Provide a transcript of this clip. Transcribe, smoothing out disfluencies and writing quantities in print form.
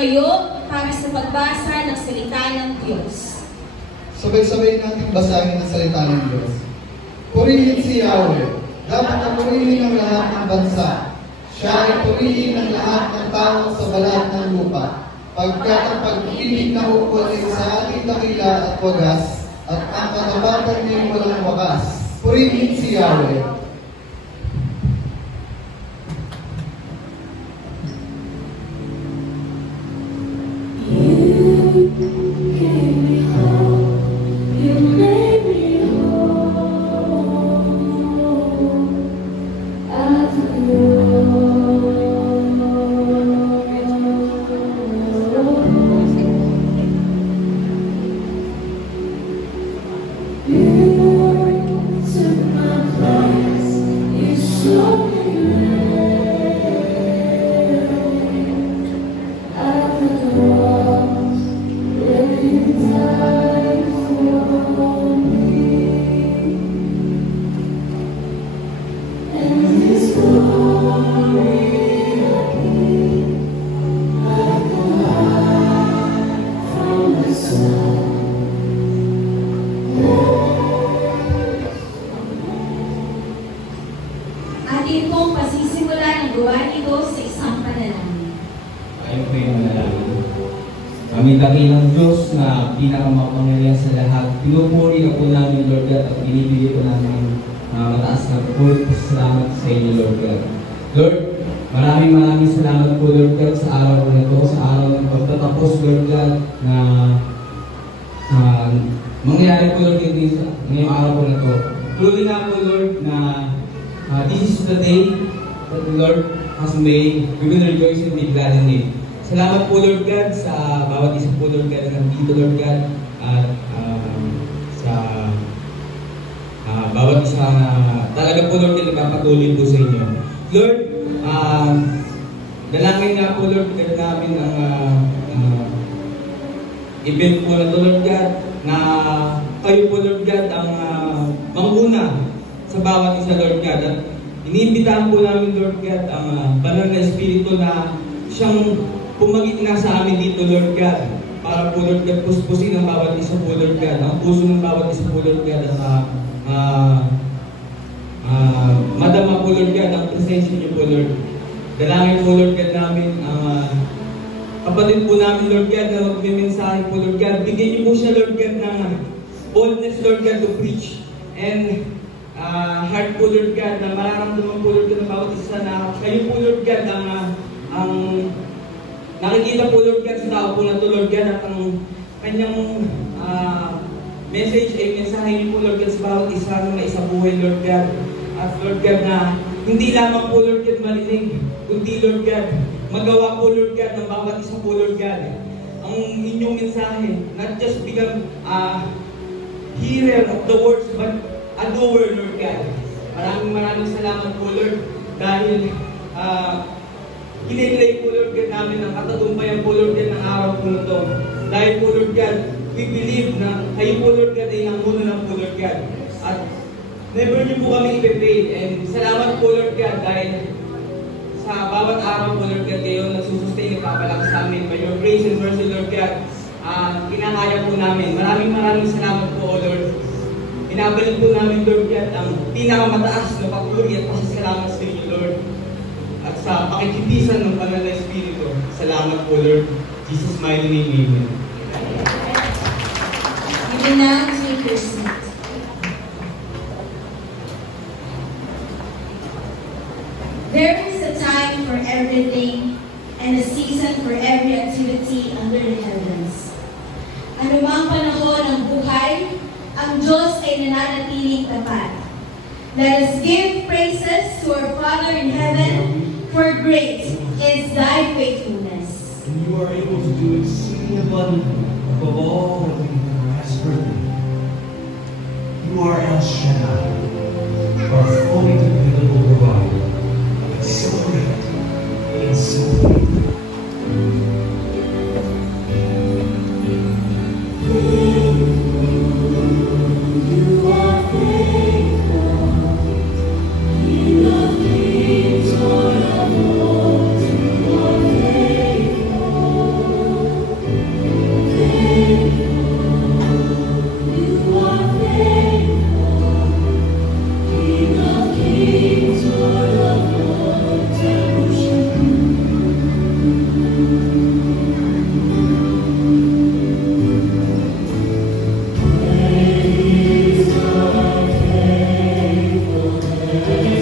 tumayo para sa pagbasa ng salita ng Diyos. Sabay-sabay nating basahin ang salita ng Diyos. Purihin si Yahweh. Dapat na purihin ang lahat ng bansa. Siya ay purihin ang lahat ng tao sa balat ng lupa. Pagkat ang pag-ibig na ukol ay sa ating dakila at wagas, at ang katapatan niya ay walang wakas. Purihin si Yahweh. Atin pong pasisimulan ang gawain ito sa isang panalangin. Tayo po yung manalangin. Kami dakilang Diyos na pinakamakapangyarihan sa lahat. Pinupuri na po namin, Lord God, at binibigay po namin mataas na puri po salamat sa inyo, Lord God. Lord, maraming salamat po, Lord God, sa araw na ito, sa araw ng pagtatapos, Lord God, na mangyayari po, Lord, hindi sa ngayong araw po na ito. Truly nga po, Lord, na this is the day that the Lord has made. We will rejoice and be glad in it. Salamat po, Lord God, sa bawat isa po, Lord God, na nandito, Lord God, at sa bawat isa na talaga po, Lord God, nagpapatuloy po sa inyo. Lord, dalangin nga po, Lord God, namin ang event po na to, Lord God, na kayo po, Lord God, ang manguna sa bawat isa, Lord God. At iniimbitahan po namin, Lord God, ang banal na Espiritu na siyang pumagit na sa amin dito, Lord God, para po, Lord God, puspusin ang bawat isa po, Lord God, ang puso ng bawat isa po, Lord God, at madama po, Lord God, ang presensya niyo po, Lord. Dalangin po, Lord God, namin ang kapatid po namin, Lord God, na magmimensahe po, Lord God. Bigyan niyo po siya, Lord God, ng boldness, Lord God, to preach. And heart po, Lord God, na mararamdaman po, Lord God, ng bawat isa na kayo po, Lord God, ang nakikita po, Lord God, sa tao po na to, Lord God, at ang kanyang message ay mensahe niyo po, Lord God, sa bawat isa na may isa buhay, Lord God. At Lord God, na hindi lamang po, Lord God, marinig, kundi, Lord God, magawa po, Lord God, ng bawat isa po, Lord God. Ang inyong mensahe, not just become hearer of the words, but a doer, Lord God. Maraming salamat po, Lord, dahil kinilay po, Lord God, namin ang katagumpayan po, Lord God, ng araw po na ito. Dahil po, Lord God, we believe na kayo po, Lord God, ay nanguna na po, Lord God. At never niyo po kami ipe-fail. And salamat po, Lord God, dahil sa bawat araw po, Lord God, kayo nagsusustain, nagpapalakas sa amin. By your grace and mercy, Lord God, kinakaya po namin. Maraming salamat po, Lord. Inabalik po namin, Lord God, ang pinakamataas na papuri at pasasalamat sa inyo, Lord. At sa pakikipisan ng banal na Espiritu. Salamat po, Lord. Jesus' mighty name, amen. Hindi na, take your seat. There is a time for everything and a season for every activity under the heavens. Anumang panahon ng buhay, ang Diyos ay nananatiling tapat. Let us give praises to our Father in heaven, for great is thy faithfulness. And you are able to do exceeding abundantly above all that we can ask for thee. You are El Shaddai, our fully dependable provider. So great and so faithful. Lord of Lords, you are faithful. Let me